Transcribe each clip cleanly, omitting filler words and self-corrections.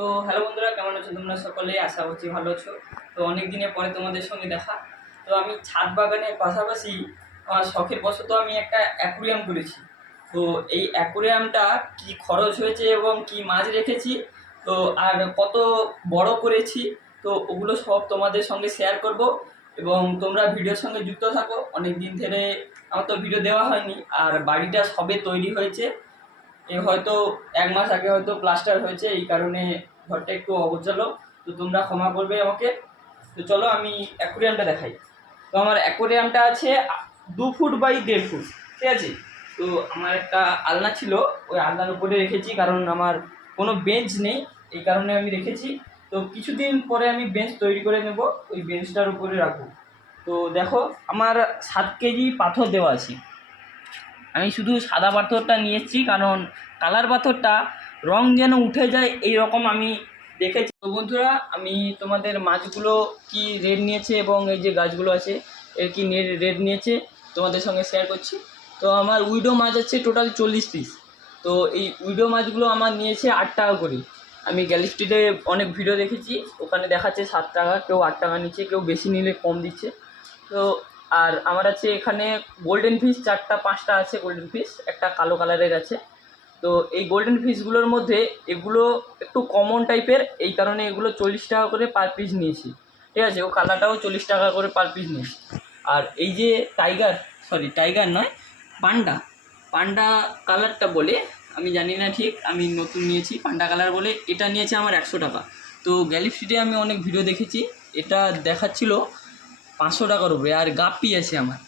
তো হ্যালো বন্ধুরা, কেমন আছো তোমরা সকলে? আশা করছি ভালো আছো। তো অনেক দিনের পরে তোমাদের সঙ্গে দেখা। তো আমি ছাদ বাগানের পাশাপাশি আমার শখের বশত আমি একটা অ্যাকুরিয়াম করেছি। তো এই অ্যাকুরিয়ামটা কি খরচ হয়েছে এবং কি মাছ রেখেছি, তো আর কত বড় করেছি, তো ওগুলো সব তোমাদের সঙ্গে শেয়ার করব। এবং তোমরা ভিডিওর সঙ্গে যুক্ত থাকো। অনেক দিন ধরে আমার তো ভিডিও দেওয়া হয়নি, আর বাড়িটা সবে তৈরি হয়েছে। হয়তো 1 মাস আগে হয়তো প্লাস্টার হয়েছে, এই কারণে ঘরটা একটু অগোছালো। তো তোমরা ক্ষমা করবে আমাকে। তো চলো আমি অ্যাকোরিয়ামটা দেখাই। তো আমার অ্যাকোরিয়ামটা আছে 2 ফুট বাই 1.5 ফুট, ঠিক আছে। তো আমার একটা আলনা ছিল, ওই আলনার উপরে রেখেছি, কারণ আমার কোনো বেঞ্চ নেই, এই কারণে আমি রেখেছি। তো কিছুদিন পরে আমি বেঞ্চ তৈরি করে নেব, ওই বেঞ্চটার উপরে রাখবো। তো দেখো, আমার 7 কেজি পাথর দেওয়া আছে। আমি শুধু সাদা পাথরটা নিয়ে এসেছি, কারণ কালার পাথরটা রং যেন উঠে যায় এই রকম আমি দেখেছি। তো বন্ধুরা, আমি তোমাদের মাছগুলো কি রেট নিয়েছে এবং এই যে গাছগুলো আছে এর কি রেট নিয়েছে তোমাদের সঙ্গে শেয়ার করছি। তো আমার উইডো মাছ আছে টোটাল 40 পিস। তো এই উইডো মাছগুলো আমার নিয়েছে 8 টাকা করে। আমি গ্যালিস্ট্রিটে অনেক ভিডিও দেখেছি, ওখানে দেখাচ্ছে 7 টাকা, কেউ 8 টাকা নিচ্ছে, কেউ বেশি নিলে কম দিচ্ছে। তো আর আমার আছে এখানে গোল্ডেন ফিশ 4টা 5টা আছে, গোল্ডেন ফিশ একটা কালো কালারের আছে। তো এই গোল্ডেন ফিশগুলোর মধ্যে এগুলো একটু কমন টাইপের, এই কারণে এগুলো 40 টাকা করে পার পিস নিয়েছি, ঠিক আছে। ও কালারটাও 40 টাকা করে পার পিস নিয়েছি। আর এই যে টাইগার নয়, পান্ডা পান্ডা কালারটা বলে, আমি জানি না ঠিক, আমি নতুন নিয়েছি পান্ডা কালার বলে, এটা নিয়েছে আমার 100 টাকা। তো গ্যালিফ্রিটে আমি অনেক ভিডিও দেখেছি, এটা দেখাচ্ছিল 500 টাকার উপরে। আর গাপ্পি আছে আমার,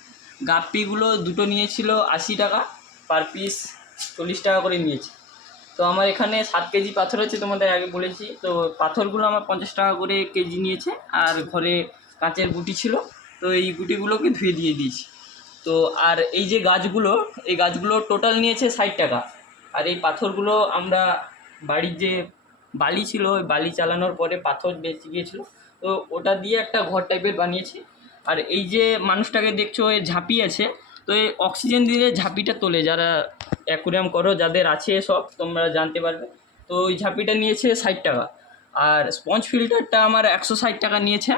গাপ্পিগুলো দুটো নিয়েছিল 80 টাকা পার পিস, 40 টাকা করে নিয়েছে। তো আমার এখানে 7 কেজি পাথর আছে, তোমাদের আগে বলেছি। তো পাথরগুলো আমার 50 টাকা করে কেজি নিয়েছে। আর ঘরে কাঁচের গুটি ছিল, তো এই গুটিগুলোকে ধুয়ে দিয়ে দিয়েছি। তো আর এই যে গাছগুলো, এই গাছগুলো টোটাল নিয়েছে 60 টাকা। আর এই পাথরগুলো আমরা বাড়ির যে বালি ছিল, ওই বালি চালানোর পরে পাথর বেঁচে গিয়েছিলো, তো ওটা দিয়ে একটা ঘর টাইপের বানিয়েছি। আর এই যে মানুষটাকে দেখছো, এ ঝাঁপি আছে, তো এই অক্সিজেন দিলে ঝাঁপিটা তোলে। যারা অ্যাকুরিয়াম করো, যাদের আছে সব, তোমরা জানতে পারবে। তো ওই ঝাঁপিটা নিয়েছে 60 টাকা। আর স্পঞ্জ ফিল্টারটা আমার 160 টাকা নিয়েছে।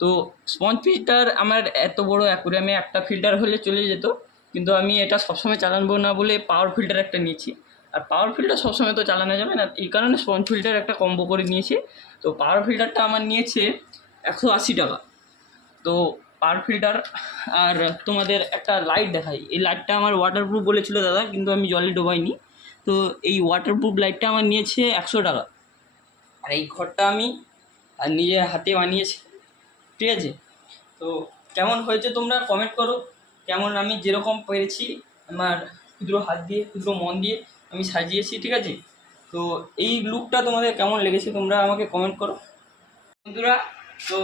তো স্পঞ্জ ফিল্টার আমার এত বড় অ্যাকুরিয়ামে একটা ফিল্টার হলে চলে যেত, কিন্তু আমি এটা সবসময় চালাবো না বলে পাওয়ার ফিল্টার একটা নিয়েছি। আর পাওয়ার ফিল্টার সবসময় তো চালানো যাবে না, এই কারণে স্পঞ্জ ফিল্টার একটা কম্বো করে নিয়েছি। তো পাওয়ার ফিল্টারটা আমার নিয়েছে 180 টাকা। তো পাওয়ার ফিল্টার। আর তোমাদের একটা লাইট দেখাই, এই লাইটটা আমার ওয়াটারপ্রুফ বলেছিল দাদা, কিন্তু আমি জলে ডোবাইনি। তো এই ওয়াটারপ্রুফ লাইটটা আমার নিয়েছে 100 টাকা। আর এই ঘরটা আমি নিজের হাতে বানিয়েছি, ঠিক আছে। তো কেমন হয়েছে তোমরা কমেন্ট করো। কেমন আমি যেরকম পেরেছি আমার ক্ষুদ্র হাত দিয়ে, ক্ষুদ্র মন দিয়ে আমি সাজিয়েছি, ঠিক আছে। তো এই লুকটা তোমাদের কেমন লেগেছে তোমরা আমাকে কমেন্ট করো বন্ধুরা। তো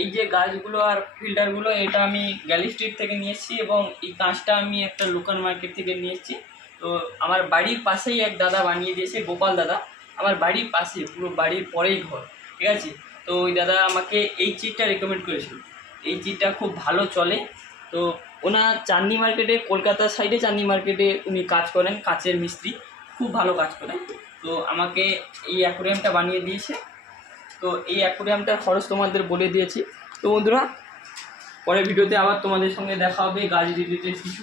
এই যে গাছগুলো আর ফিল্টারগুলো, এটা আমি গ্যালি স্ট্রিট থেকে নিয়ে এসেছি, এবং এই কাঁচটা আমি একটা লোকাল মার্কেট থেকে নিয়ে এসেছি। তো আমার বাড়ির পাশেই এক দাদা বানিয়ে দিয়েছে, গোপাল দাদা। আমার বাড়ির পাশে, পুরো বাড়ির পরেই ঘর, ঠিক আছে। তো ওই দাদা আমাকে এই চিটটা রেকমেন্ড করেছিল, এই চিটটা খুব ভালো চলে। তো ওনার চাঁদনি মার্কেটে, কলকাতার সাইডে চাঁদনি মার্কেটে উনি কাজ করেন, কাচের মিস্ত্রি, খুব ভালো কাজ করেন। তো আমাকে এই অ্যাকোরিয়ামটা বানিয়ে দিয়েছে। তো এই অ্যাকোরিয়ামটার খরচ তোমাদের বলে দিয়েছি। তো বন্ধুরা, পরের ভিডিওতে আবার তোমাদের সঙ্গে দেখা হবে গাছ রিলেটেড কিছু।